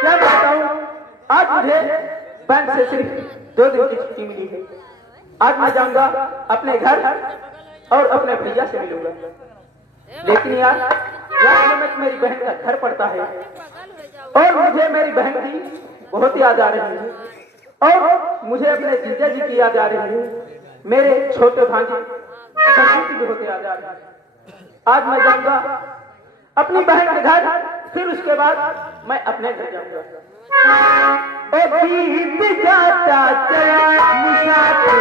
क्या बताऊं, आज मुझे बैंक से सिर्फ 2 दिन की छुट्टी मिली है। आज मैं जाऊंगा अपने घर और अपने भैया से मिलूंगा। लेकिन यार में मेरी बहन का घर पड़ता है और मुझे मेरी बहन की बहुत याद आ रही है और मुझे अपने जीजा जी की याद आ रही है। मेरे छोटे भांजे की भी बहुत याद आ रही है। आज मैं जाऊंगा अपनी बहन के घर, फिर उसके बाद मैं अपने घर जाऊंगा। ओ बीत जाता चला मुसाफिर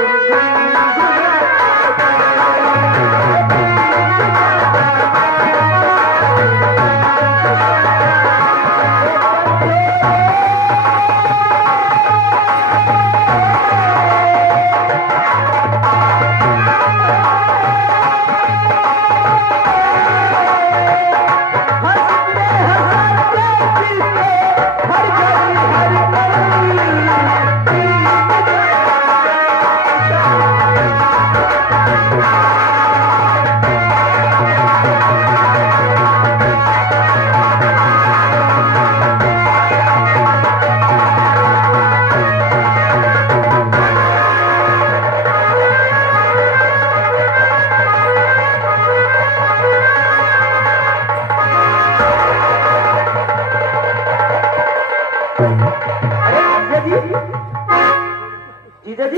जीजा जी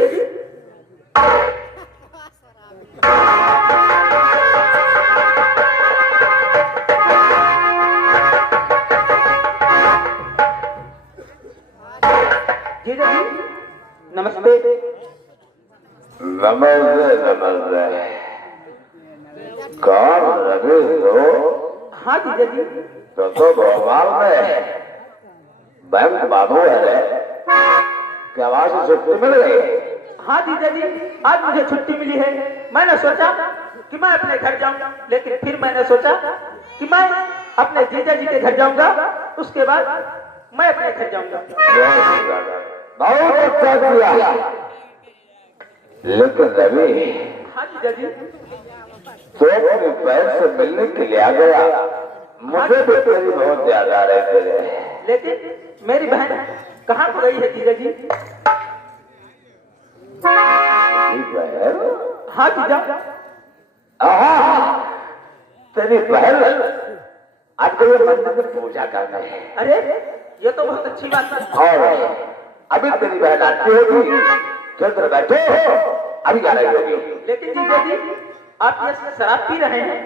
जीजा जी नमस्ते। नमस्ते नमस्ते। कौन रवि हो? हाँ जीजा जी। तो भोपाल में बैंक बाबू है, क्या वहां से छुट्टी मिल गई? हाँ जीजा जी, आज मुझे छुट्टी मिली है। मैंने सोचा कि मैं अपने घर जाऊं, लेकिन फिर मैंने सोचा कि मैं अपने जीजा जी के घर जाऊंगा, उसके बाद मैं अपने घर जाऊंगा। बहुत अच्छा किया। लेकिन रवि, हाँ जीजा जी। तो अपनी बहन से मिलने के लिए आ गया। मुझे भी तेरी बहुत याद आ रही थी। लेकिन मेरी बहन कहाँ को गई है जीजा जी? बहन? हाँ जीजा। तेरी बहन आज तो मंदिर में पूजा करना है। अरे ये तो बहुत अच्छी बात है। और अभी तेरी बहन आती होगी, चल बैठो, अभी क्या रही होगी। लेकिन जीजा जी आप ये शराब पी रहे हैं।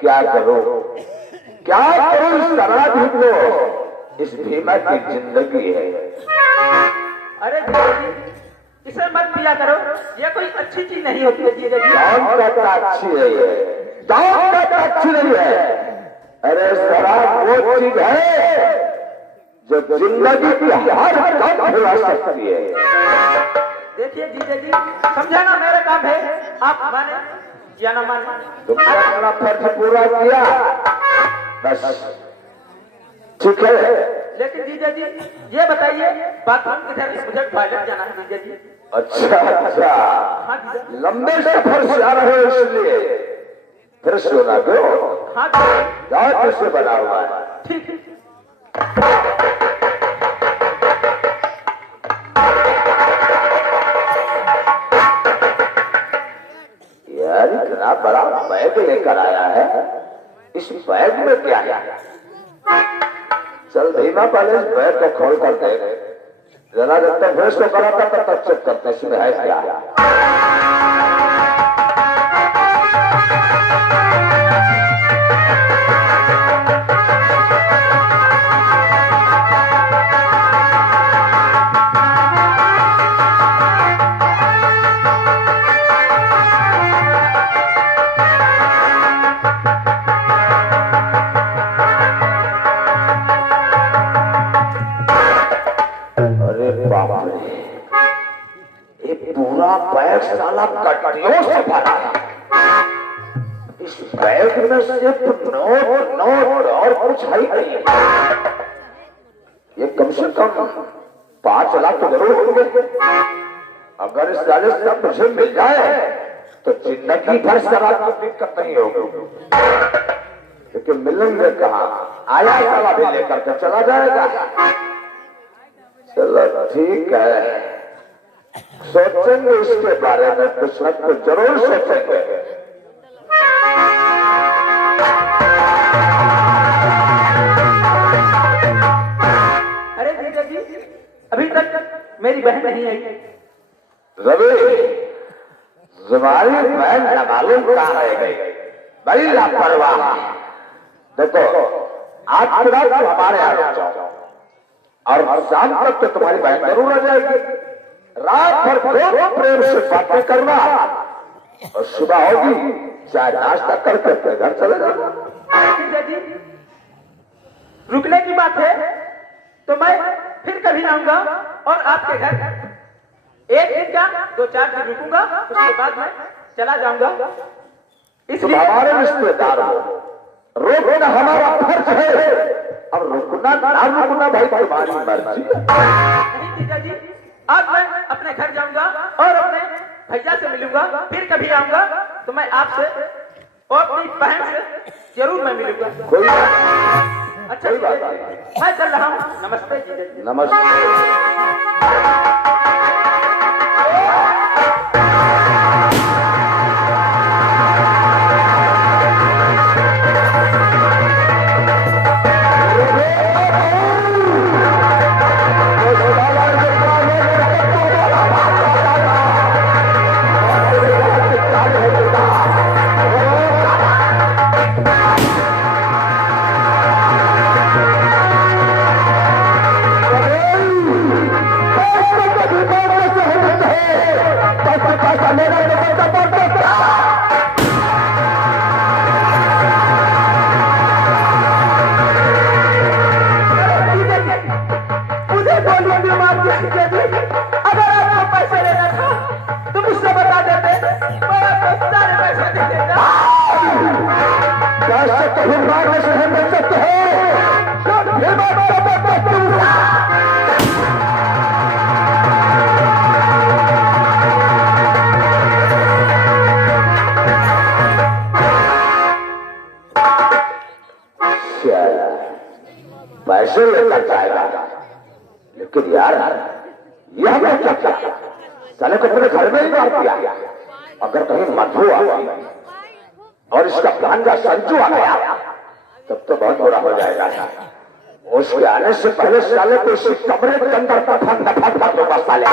क्या करो इस शराब ही तो इस भीमा की जिंदगी है। अरे जीजा जी इसे मत पिया करो, ये कोई अच्छी चीज नहीं होती है जीजा जी। कौन कहता अच्छी है ये? कौन कहता अच्छी नहीं है? अरे शराब वो चीज है जो जिंदगी की हर दम भुला सकती है। देखिए जीजा जी, समझाना मेरा काम है, आप माने या ना माने। तुमने अपना फर्ज पूरा किया, बस ठीक है। लेकिन जीजा जी ये बताइए, बाथरूम किधर है? मुझे टॉयलेट जाना है जीजा जी। अच्छा, हाँ जीजा। लंबे सफर से आ रहे हो इसलिए फिर सोना दो। हाँ जाओ, किससे बना हुआ है? ठीक है। यार इतना बड़ा बैग लेकर आया है, इस बैग में क्या है? चल धीमा, पहले इस बैग को खोल कर दे, जरा जब तक फ्रेश को कराता तब तक चेक करते इसमें है क्या। पूरा बैग साला कट्टियों से भरा है। इस बैग में सिर्फ नोट और कुछ है नहीं। ये कम से कम 5 लाख तो जरूर होंगे। अगर इस साले सब मुझे मिल जाए तो जिंदगी भर शराब की दिक्कत नहीं होगी, क्योंकि मिलेंगे कहा, आया साला भी लेकर के चला जाएगा। चलो ठीक है, सोचेंगे इसके बारे में, कुछ न कुछ जरूर सोचेंगे। अरे जीजा जी, अभी तक मेरी बहन नहीं आई। रवि, तुम्हारी बहन न मालूम कहाँ रह गई, बड़ी लापरवाह। देखो, आज रात को हमारे यहाँ रुक जाओ और शाम तक तो तुम्हारी बहन जरूर आ जाएगी। रात भर खूब प्रेम से बातें करना और सुबह होगी चाय नाश्ता करके अपने घर चले जाना। जीजा जी, रुकने की बात है तो मैं फिर कभी आऊंगा और आपके घर एक दिन क्या 2-4 दिन रुकूंगा, उसके बाद मैं चला जाऊंगा। तुम हमारे रिश्तेदार हो, रोकना हमारा फर्ज है, और रुकना ना रुकना भाई तुम्हारी मर्जी। नहीं जीजा जी, आज मैं अपने घर जाऊंगा और अपने भैया से मिलूंगा, फिर कभी आऊंगा तो मैं आपसे और अपनी बहन से जरूर मैं मिलूंगा। कोई अच्छा कोई बात नहीं। मैं चल रहा हूँ। नमस्ते जीजा जी। नमस्ते। अगर आपको पैसे लेना था तो मुझसे बता देते, मैं आपको सारे पैसे दे देता। पैसे तो फिर बाद में शहर मिल सकते हैं, फिर बाद पैसे लेकर जाएगा, लेकिन यार यह हमें क्या किया, साले को अपने घर में ही मार दिया। अगर कहीं मधु आ गई और इसका भांजा संजू आ गया तब तो बहुत बुरा हो जाएगा। उसके आने से पहले साले को इसी कमरे के अंदर दफा दो बस साले।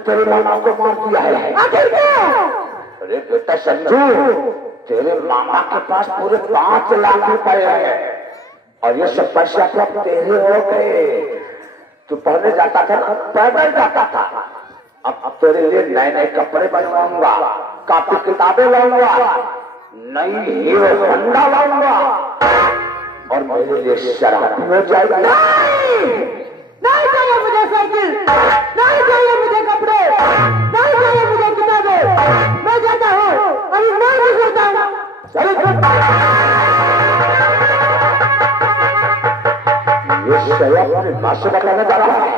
तेरे मामा को मार दिया है। अरे बेटा संजू, तेरे मामा के पास पूरे 5 लाख रुपए है और ये सब पैसा तो तेरे हो गए। तू पढ़ने जाता था ना, पैदल जाता था। अब तेरे लिए नए नए कपड़े बनवाऊंगा, कापी किताबें लाऊंगा, नई हीरो होंडा लाऊंगा और मेरे लिए शराब हो जाएगा। नहीं चाहिए मुझे साइकिल, नहीं चाहिए मुझे कपड़े, नहीं चाहिए मुझे किताबें। मैं जाता हूँ, अभी मैं भी करता हूँ। ये शराब अपनी माँ से बताने जा रहा है।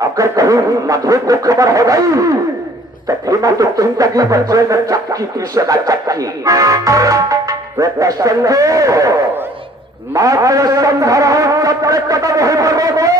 अगर कहीं मधु को खबर हो गई तो फिर मैं तो जिंदगी भर जेल में चक्की पीसेगा, चक्की। बेटा समझो, मात्र संधरा कपड़े कदम ही बढ़ोगे।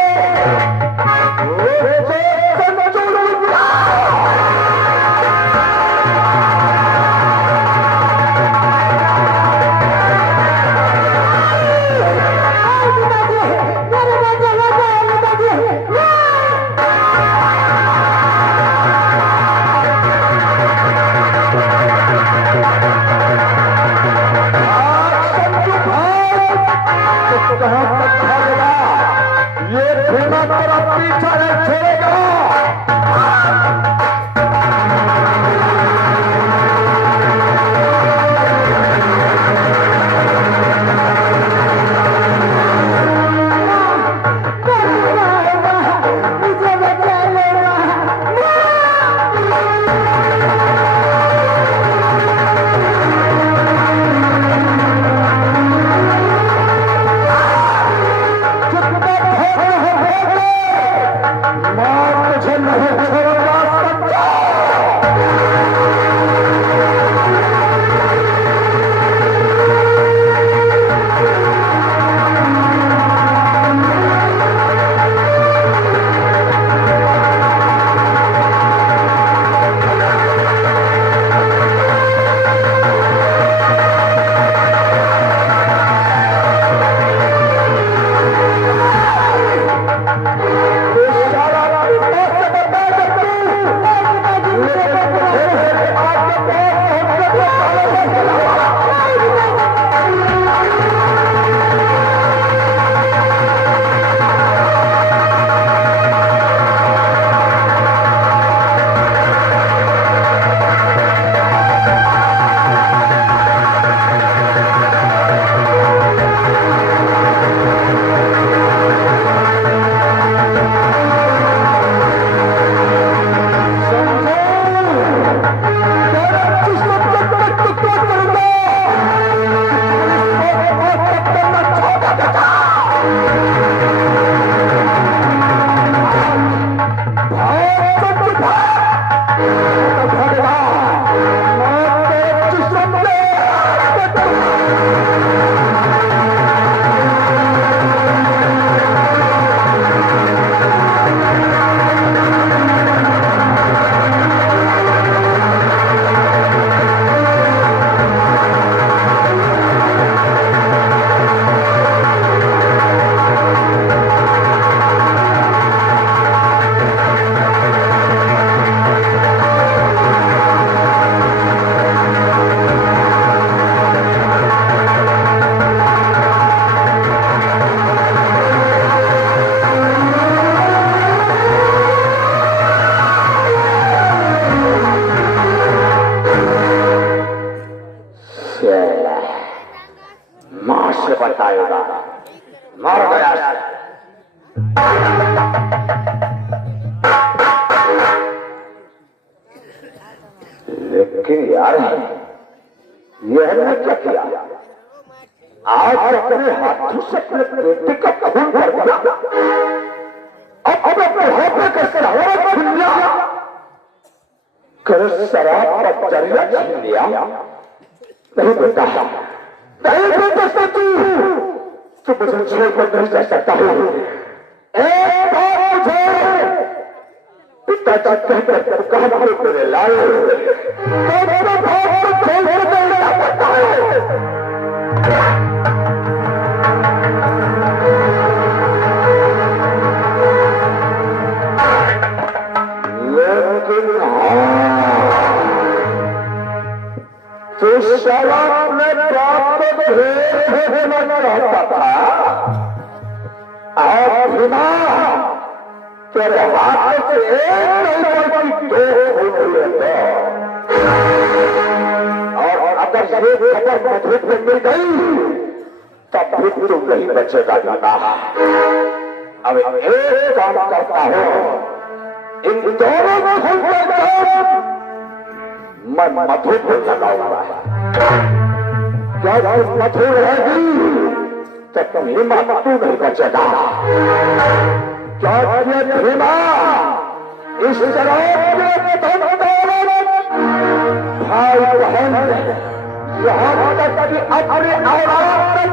से बताएगा। मर गया। लेकिन यार ये हमने क्या किया? आज अपने हाथों से अपने बेटे का खून कर दिया। अब अपने हाथ का सहारा छीन लिया, कर शराब का जरिया छीन लिया। नहीं बेटा, नहीं बेटा, तू मुझे छोड़कर नहीं जा सकता हूँ। एक बार मुझे पिताजी कहकर कहा तेरे लाए तो भाग खोल नहीं जा सकता है। लेकिन तो शराब में बाप को ढेर होना चाहता था। आप बिना तेरे हाथ से एक नहीं दो हो गए। और अगर ये खबर मधुर में मिल गई तब भी तू नहीं बचेगा दादा। अब एक काम करता हूँ, इन दोनों को मैं मधुर को लगाऊंगा। क्या मधुर रहेगी तो तुम्हें तू नहीं बचेगा। क्या भीमा इस तरह भाई बहन यहाँ तक कि अपने औलाद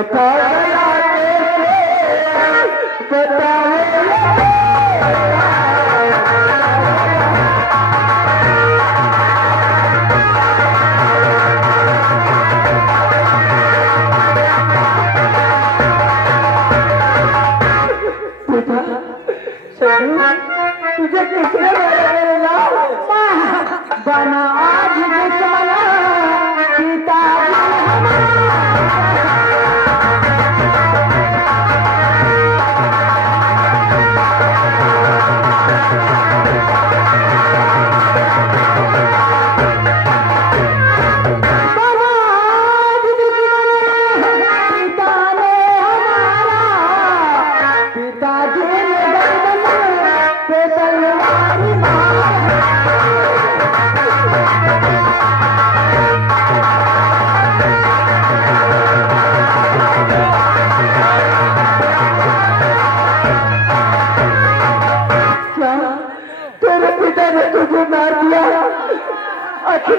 बता तुझे किसने बना आज दुश्मना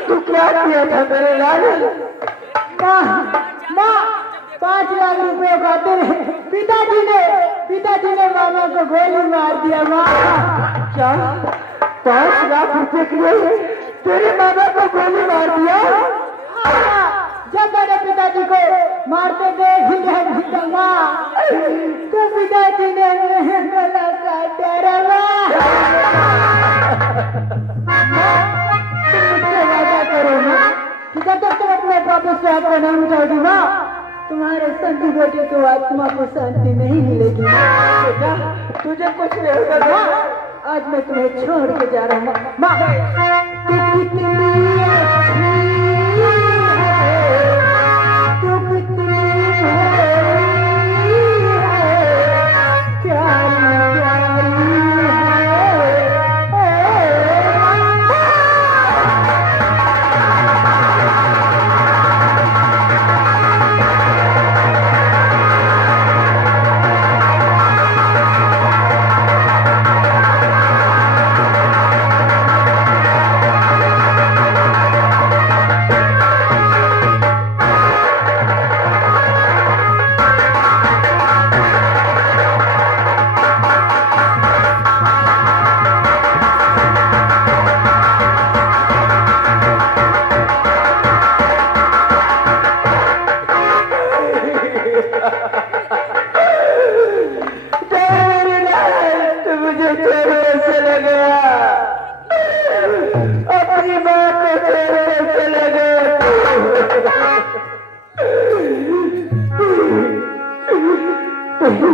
तू क्या किया था मेरे लाल? माँ 5 लाख रुपए का तेरे पिताजी ने मामा को गोली मार दिया। माँ क्या 5 लाख रुपए के लिए तेरे मामा को गोली मार दिया? जब मैंने पिताजी को मारते देख माँ तो पिताजी ने गला काटा रे। करो ना कि जब तक तुम अपने पापा से हाथ नहीं उठाओगी माँ तुम्हारे संगी बेटे को आत्मा को शांति नहीं मिलेगी। बेटा तुझे कुछ नहीं होगा माँ, आज मैं तुम्हें छोड़ के जा रहा हूँ। माँ तू कितनी अच्छी है, तू कितनी प्यारी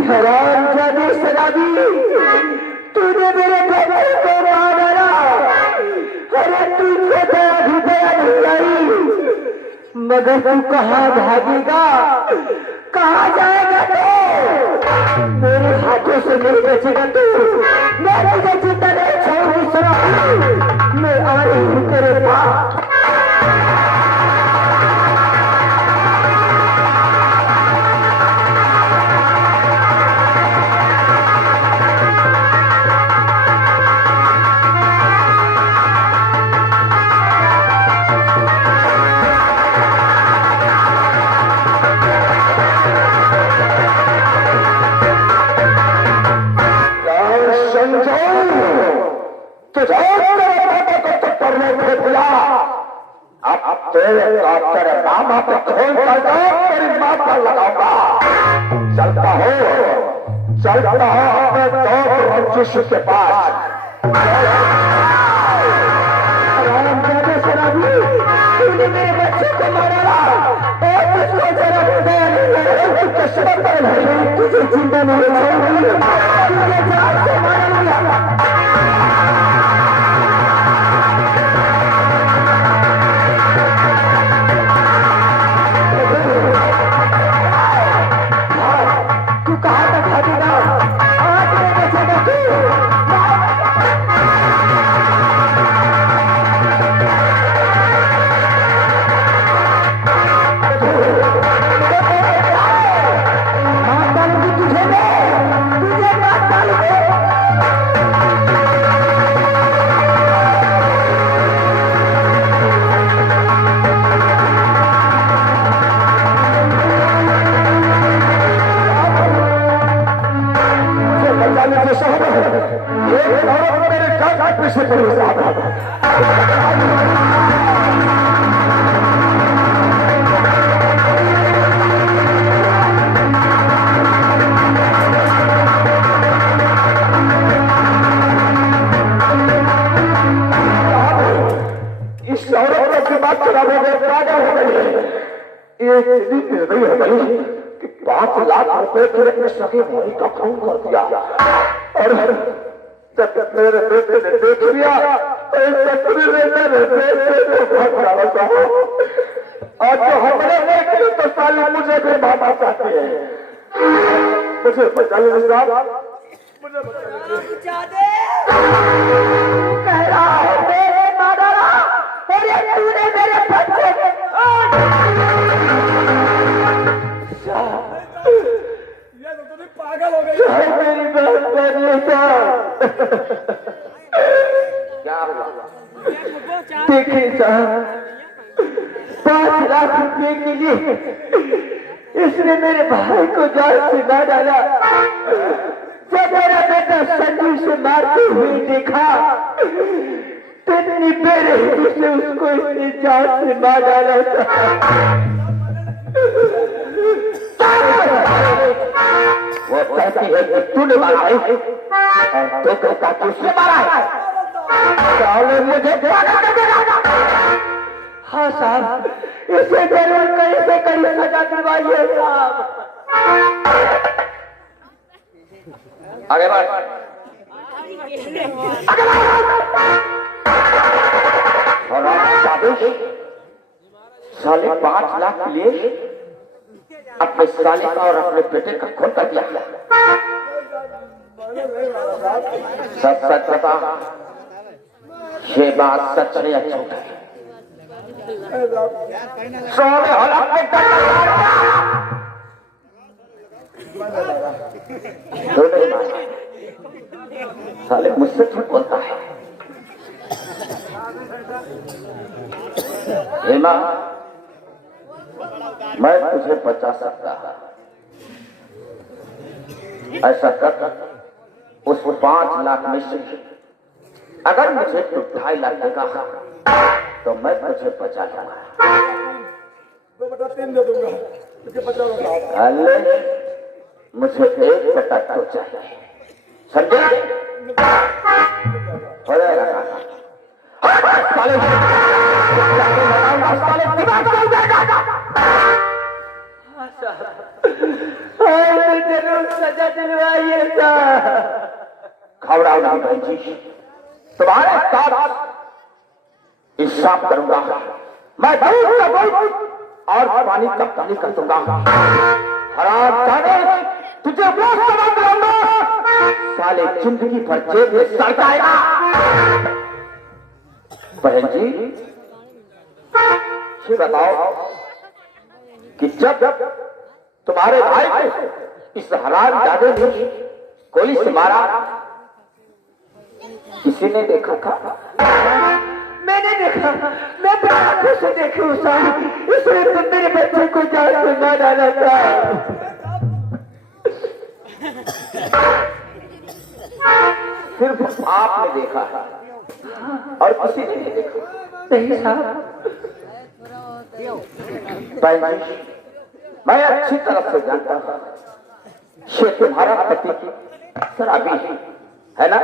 हरामजादे शराबी, तूने मेरे बेटे को मार डाला। अरे तुझे तो अभी दया नहीं आई, मगर तू कहाँ भागेगा, कहाँ जाएगा? तो मेरे हाथों से नहीं बचेगा तू। मैं तुझे चिंता नहीं छोड़ूंगी शराबी, मैं आ रही हूँ तेरे पास। तेरे मामा पे खून कर दो, तेरी माँ पर लगाऊंगा। चलता हो अपने दोस्त रंजिश के पास। तूने मेरे बच्चे को मारा और तुझको जरा दया नहीं, तुझे जिंदा नहीं छोड़ूंगी, तुझे जान से मारूंगा। तुझे ये इतनी निर्दयी हो गई कि 5 लाख रुपए के अपने सगे भाई का खून कर दिया। और जब मेरे बेटे ने देख लिया तो इस चक्री में मेरे बेटे को भाग डाला था। और जो हमने देख लिया तो साले मुझे भी मामा चाहते हैं। मुझे बचा लो साहब, मुझे बचा दे। कह रहा है मेरे मारा तूने मेरे बच्चे पागल हो गई। मेरी बात मानिए साहब। क्या हुआ? देखिए साहब, 5 लाख रुपए के लिए इसने मेरे भाई को जाल से मार डाला। जब मेरा बेटा संजू से मारते हुए देखा तो इतनी बेरहमी से उसको इसने जाल से मार डाला था। वो कहती है कि तूने मारा है और तो कहता तुझसे मारा है। साले मुझे हाँ साहब, इसे जरूर कहीं से कहीं सजा दिलवाइए साहब। आगे बढ़, आगे बढ़। साले 5 लाख लिए अपने साले का और अपने बेटे का खून कर दिया। सच सच बता, ये बात सच है या झूठ है? साले हलक में साले मुझसे झूठ बोलता है। हेमा, मैं तुझे बचा सकता। ऐसा कर, उस 5 लाख में से अगर मुझे तू 2.5 लाख देगा तो मैं तुझे बचा लूंगा। 2/3 दे दूंगा, तुझे बचा लूंगा। अरे मुझे 1/2 चाहिए, समझे? हो जाएगा। जरूर सजा दिलवाइए साहब। घबराओ नहीं भाई जी, तुम्हारे साथ इंसाफ करूंगा। मैं दूध का दूध और पानी का पानी कर दूंगा। हराम जाने तुझे वो समझ लूंगा, साले जिंदगी भर जेब में सड़काएगा। बहन जी, ये बताओ कि जब तुम्हारे भाई को इस हराम जादे ने गोली से मारा, किसी ने देखा था? मैंने देखा, मैं अपनी आंखों से देखी हूँ साहब। इसने तो मेरे बच्चे को जाल से मार डाला था। सिर्फ आपने देखा है और किसी ने नहीं देखा? नहीं साहब। मैं अच्छी तरह से जानता हूँ, ये तुम्हारा पति शराबी है ना?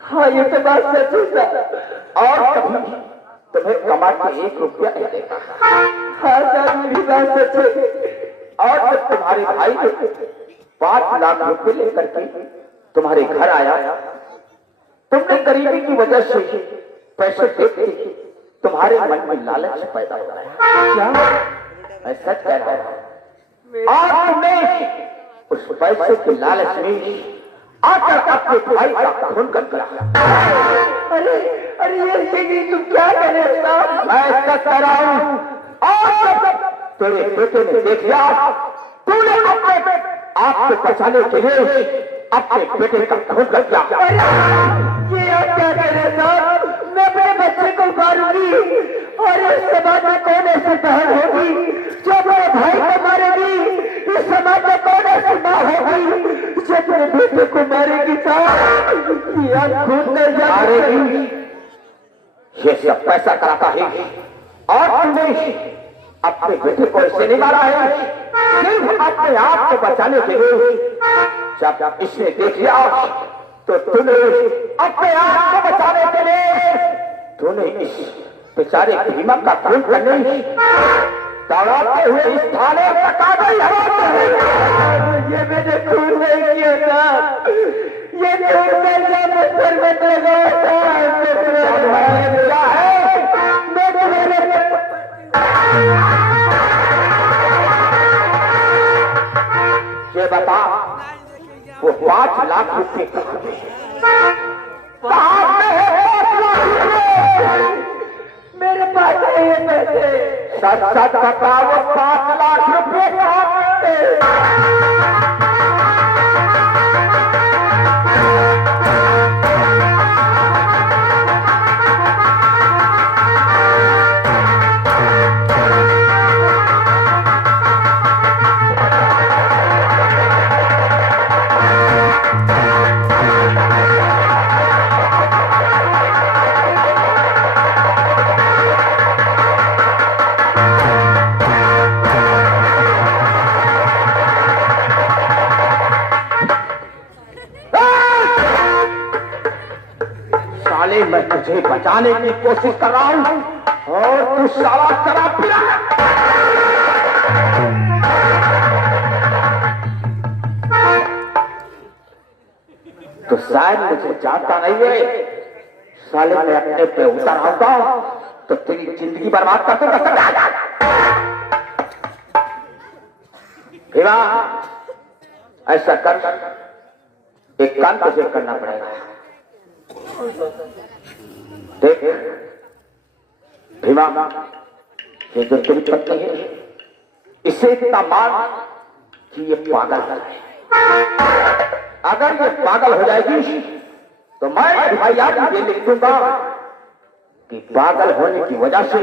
हाँ, ये तो बात सच है। और कभी तुम्हें कमा के 1 रुपया नहीं देगा। हाँ साहब, ये भी बात सच है। और जब तुम्हारे भाई ने 5 लाख रुपए लेकर के तुम्हारे घर आया, तुमने गरीबी की वजह से पैसे देख के तुम्हारे मन में लालच पैदा हो रहा है। क्या मैं सच कह रहा हूं? और तुमने उस पैसे के लालच में आकर अपने भाई का खून कर दिया। अरे अरे ये तुम क्या कह रहे हो साहब? मैं सच कह रहा हूं। और जब तेरे बेटे ने देख लिया, तूने अपने आप को बचाने के लिए अपने बेटे का खून कर दिया। ये आप क्या कह रहे हैं साहब? मैं अपने बच्चे को मारूंगी और इस समाज में कौन ऐसी बहन होगी जो मेरे भाई को मारेगी? इस समाज में कौन ऐसी माँ होगी जो मेरे बेटे को मारेगी साहब? ये खून नहीं मारेगी, ये सब पैसा कराता है। और तुमने अपने बेटे को ऐसे नहीं मारा है, सिर्फ अपने आप को बचाने के लिए। जब इसने देख लिया तो तूने अपने आप को बचाने के लिए तूने इस बेचारे भीमा का खून करने दौड़ाते हुए इस थाने तक आ गई है। ये मैंने खून नहीं किया था, ये खून मैंने सर में लगाया था। क्या है? मैं तुम्हारे ये बता, वो 5 लाख रुपए कहाँ पे है? कहाँ पे है 5 लाख रुपए? मेरे पास है ये पैसे। सच सच बता, वो 5 लाख रुपए कहाँ पे है? साले, मैं तुझे बचाने की कोशिश कर रहा हूँ और तू साला शराब पी रहा है। तो शायद मुझे जानता नहीं है। साले, मैं अपने पे उतर आऊंगा तो तेरी जिंदगी बर्बाद कर दूंगा। भीमा, ऐसा कर, एक काम तुझे करना पड़ेगा। देख भीमा, ये जो तेरी पत्नी है, इसे इतना मार कि ये पागल हो जाए। अगर ये पागल हो जाएगी तो मैं भाई आज ये लिख दूंगा कि पागल होने की वजह से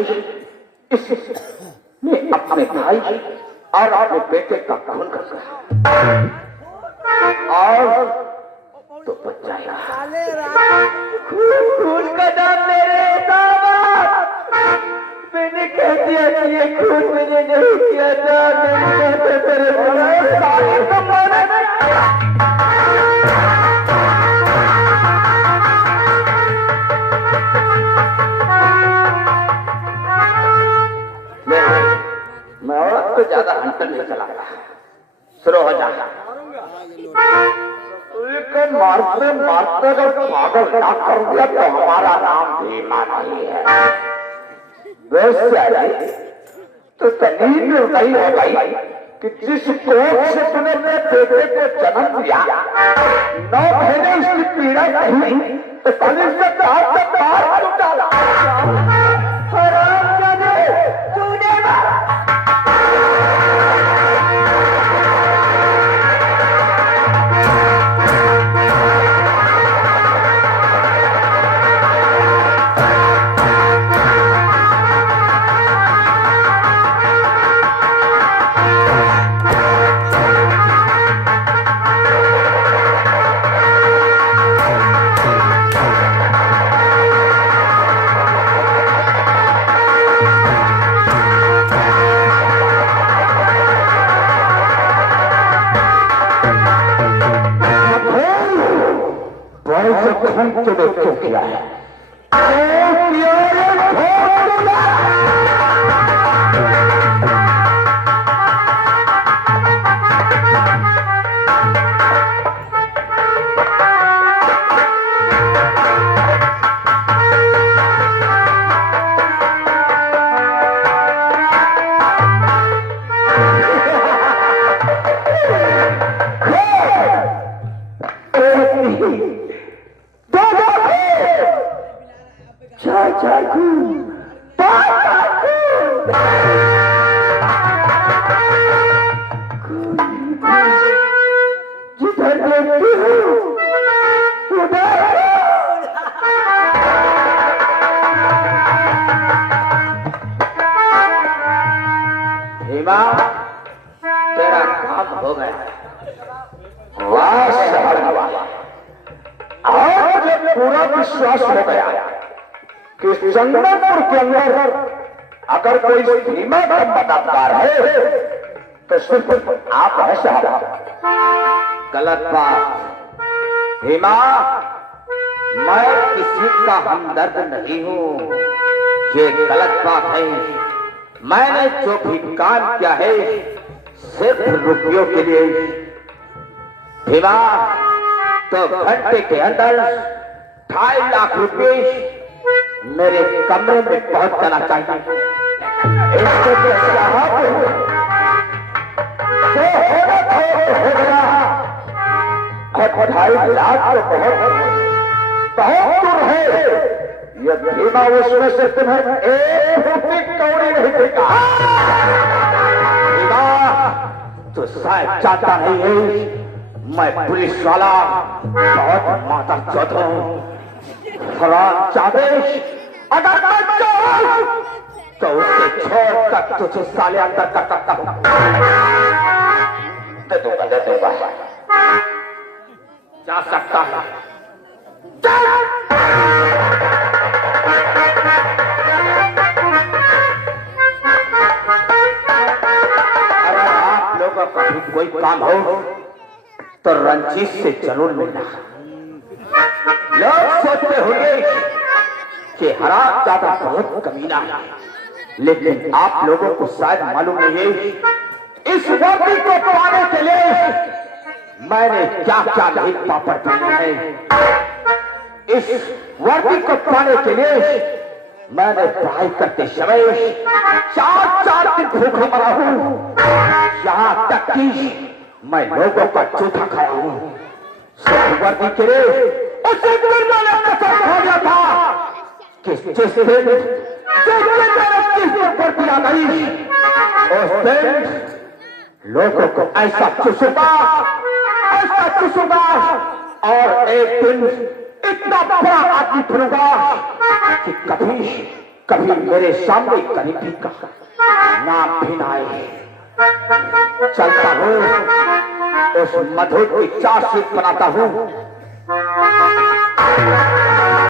इसने अपने भाई और अपने बेटे का खून कर दिया और तो बच जाएगा। खून का दाम मेरे दामाद। मैंने कह दिया कि ये खून मैंने नहीं किया था। मैंने कहते तेरे साले को मारा। मैं औरत को ज्यादा हंटर नहीं चलाता। शुरू हो जाएगा। मारते मारते अगर पागल ना कर दिया तो हमारा नाम भीमा नहीं है। वैसे तो तकलीफ नहीं हो गई कि जिस कोख से तूने अपने बेटे को जन्म दिया, 9 महीने उसकी पीड़ा नहीं तो कल से हाथ से बाहर क्यों डाला? हरामजादे, तूने मारा। तो देखो क्या है। तेरा काम हो गया। आज मुझे पूरा विश्वास हो गया कि जंगलपुर के अंदर अगर कोई भीमा का मददगार है तो सिर्फ आप है साहब। गलत बात भीमा, मैं किसी का हमदर्द नहीं हूँ, ये गलत बात है। मैंने जो भी काम किया है सिर्फ रुपयों के लिए। भीमा तो घंटे के अंदर 2.5 लाख रुपए मेरे कमरे में पहुंच जाना चाहिए। इससे क्या जो होगा हो गया। 2.5 लाख तो बहुत दूर है। ये भीमा उसमें से तुम्हें 1 रुपये कौड़ी नहीं देगा। भीमा तो शायद चाहता नहीं है मैं पुलिस वाला बहुत माता चौथ हूं। फरान चादेश अगर मैं चाहूं तो उसे छोड़ कर तुझे साले अंदर कर सकता हूं। दे दूंगा जा सकता है। अगर आप लोगों का भी कोई काम हो तो रंजीत से जरूर मिलना। लोग सोचते होंगे कि हराम ज्यादा बहुत कमीना है, लेकिन आप लोगों को शायद मालूम नहीं है इस वर्दी को पाने के लिए मैंने क्या क्या नहीं पापड़ पहने हैं। इस वर्दी को पाने के लिए मैंने पढ़ाई करते समय 4 दिन भूखा मरा हूं। यहाँ तक कि मैं लोगों का जूठा खाया हूं। सिर्फ वर्दी के लिए उसे दिन मैंने कसम खा दिया था कि जिस दिन वर्दी आ गई उस दिन लोगों को ऐसा चूसूंगा और एक दिन इतना बड़ा आदमी बनूंगा कि कभी मेरे सामने गरीबी का नाम भी ना आए। चलता हूँ उस मधुर की 4 सीट बनाता हूँ।